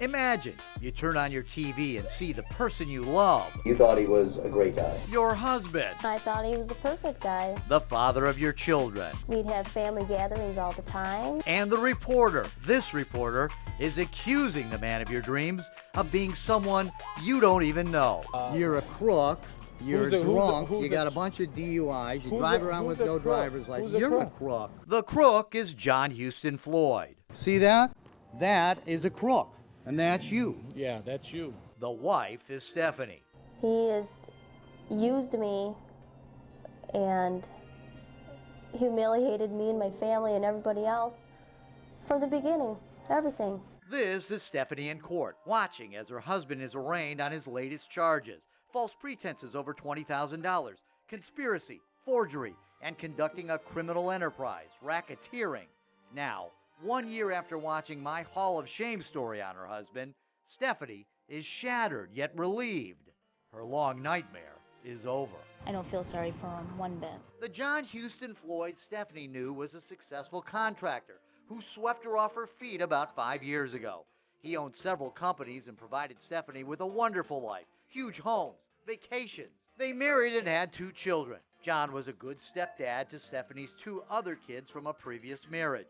Imagine you turn on your TV and see the person you love. You thought he was a great guy. Your husband. I thought he was the perfect guy. The father of your children. We'd have family gatherings all the time. And the reporter. This reporter is accusing the man of your dreams of being someone you don't even know. You're a crook. You're drunk. You got a bunch of DUIs. You drive around with no driver's license. You're a crook. The crook is John Houston Floyd. See that? That is a crook. And that's you. Yeah, that's you. The wife is Stephanie. He has used me and humiliated me and my family and everybody else from the beginning. Everything. This is Stephanie in court, watching as her husband is arraigned on his latest charges. False pretenses over $20,000, conspiracy, forgery, and conducting a criminal enterprise, racketeering. Now, 1 year after watching my Hall of Shame story on her husband, Stephanie is shattered yet relieved. Her long nightmare is over. I don't feel sorry for him one bit. The John Houston Floyd Stephanie knew was a successful contractor who swept her off her feet about 5 years ago. He owned several companies and provided Stephanie with a wonderful life, huge homes, vacations. They married and had 2 children. John was a good stepdad to Stephanie's 2 other kids from a previous marriage.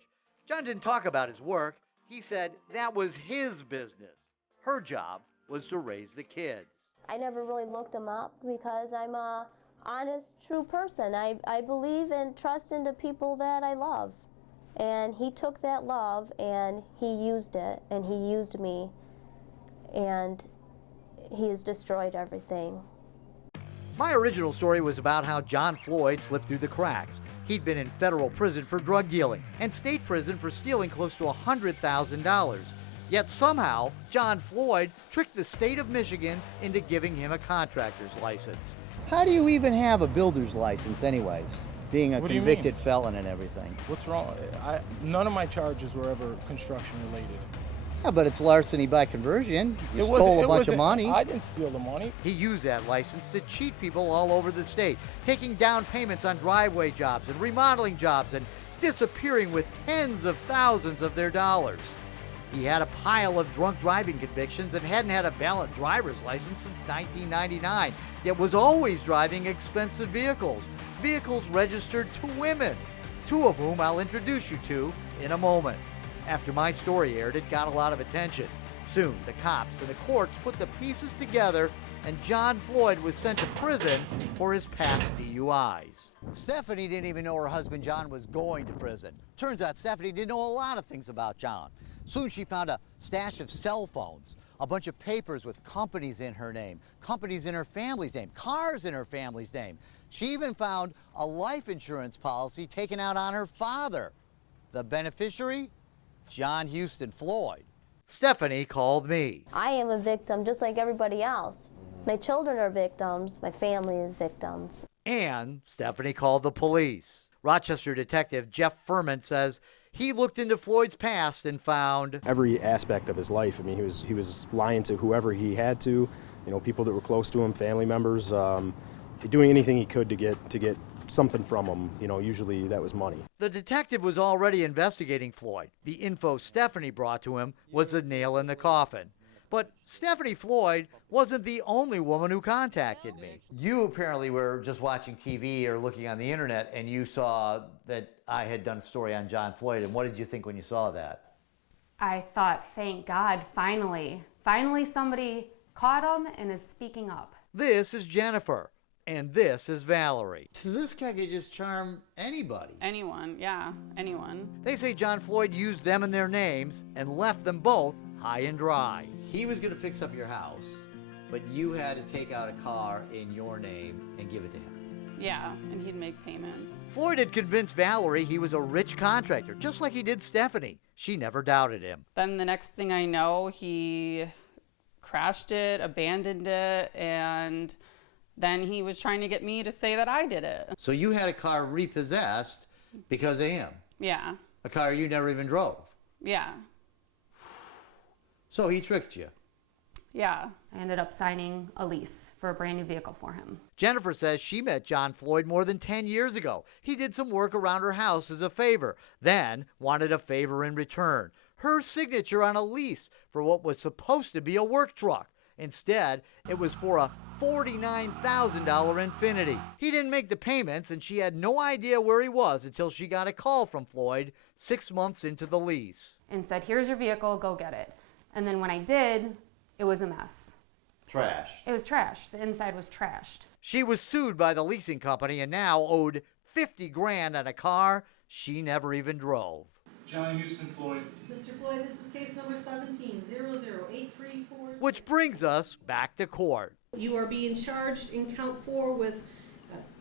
John didn't talk about his work. He said that was his business. Her job was to raise the kids. I never really looked him up because I'm a honest, true person. I believe and trust in the people that I love. And he took that love and he used it, and he used me, and he has destroyed everything. My original story was about how John Floyd slipped through the cracks. He'd been in federal prison for drug dealing and state prison for stealing close to $100,000. Yet somehow, John Floyd tricked the state of Michigan into giving him a contractor's license. How do you even have a builder's license anyways, being a convicted felon and everything? What's wrong? None of my charges were ever construction related. Yeah, but it's larceny by conversion. You stole a bunch of money. I didn't steal the money. He used that license to cheat people all over the state, taking down payments on driveway jobs and remodeling jobs and disappearing with tens of thousands of their dollars. He had a pile of drunk driving convictions and hadn't had a valid driver's license since 1999, yet was always driving expensive vehicles registered to women, 2 of whom I'll introduce you to in a moment. After my story aired, it got a lot of attention. Soon, the cops and the courts put the pieces together, and John Floyd was sent to prison for his past DUIs. Stephanie didn't even know her husband John was going to prison. Turns out Stephanie didn't know a lot of things about John. Soon she found a stash of cell phones, a bunch of papers with companies in her name, companies in her family's name, cars in her family's name. She even found a life insurance policy taken out on her father. The beneficiary? John Houston Floyd. Stephanie called me. I am a victim just like everybody else. My children are victims. My family is victims. And Stephanie called the police. Rochester detective Jeff Furman says he looked into Floyd's past and found every aspect of his life. I mean, he was lying to whoever he had to, people that were close to him, family members, doing anything he could to get something from him. Usually that was money. The detective was already investigating Floyd. The info Stephanie brought to him was a nail in the coffin. But Stephanie Floyd wasn't the only woman who contacted me. You apparently were just watching TV or looking on the internet, and you saw that I had done a story on John Floyd. And what did you think when you saw that? I thought, thank God, finally somebody caught him and is speaking up. This is Jennifer. And this is Valerie. So this guy could just charm anybody. Anyone, yeah, anyone. They say John Floyd used them and their names and left them both high and dry. He was going to fix up your house, but you had to take out a car in your name and give it to him. Yeah, and he'd make payments. Floyd had convinced Valerie he was a rich contractor, just like he did Stephanie. She never doubted him. Then the next thing I know, he crashed it, abandoned it, and then he was trying to get me to say that I did it. So you had a car repossessed because of him? Yeah. A car you never even drove? Yeah. So he tricked you? Yeah. I ended up signing a lease for a brand new vehicle for him. Jennifer says she met John Floyd more than 10 years ago. He did some work around her house as a favor, then wanted a favor in return. her signature on a lease for what was supposed to be a work truck. Instead, it was for a $49,000 Infiniti. He didn't make the payments, and she had no idea where he was until she got a call from Floyd 6 months into the lease. And said, here's your vehicle, go get it. And then when I did, it was a mess. Trash. It was trashed. The inside was trashed. She was sued by the leasing company and now owed $50 grand on a car she never even drove. John Houston Floyd. Mr. Floyd, this is case number 17-00834. Which brings us back to court. You are being charged in count 4 with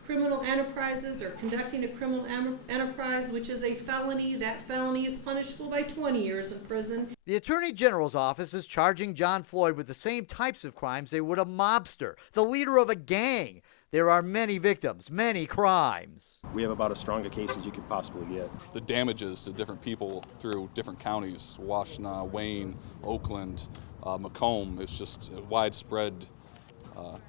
criminal enterprises or conducting a criminal enterprise, which is a felony. That felony is punishable by 20 years in prison. The Attorney General's office is charging John Floyd with the same types of crimes they would a mobster, the leader of a gang. There are many victims, many crimes. We have about as strong a case as you could possibly get. The damages to different people through different counties, Washtenaw, Wayne, Oakland, Macomb, it's just widespread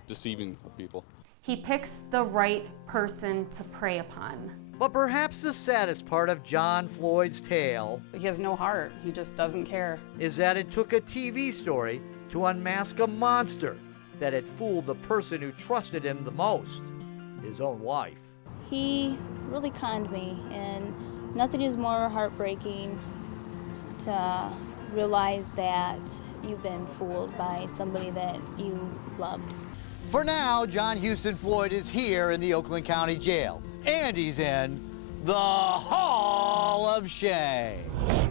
deceiving of people. He picks the right person to prey upon. But perhaps the saddest part of John Floyd's tale, He has no heart. He just doesn't care. is that it took a TV story to unmask a monster that had fooled the person who trusted him the most, his own wife. He really conned me, and nothing is more heartbreaking to realize that you've been fooled by somebody that you loved. For now, John Houston Floyd is here in the Oakland County Jail, and he's in the Hall of Shame.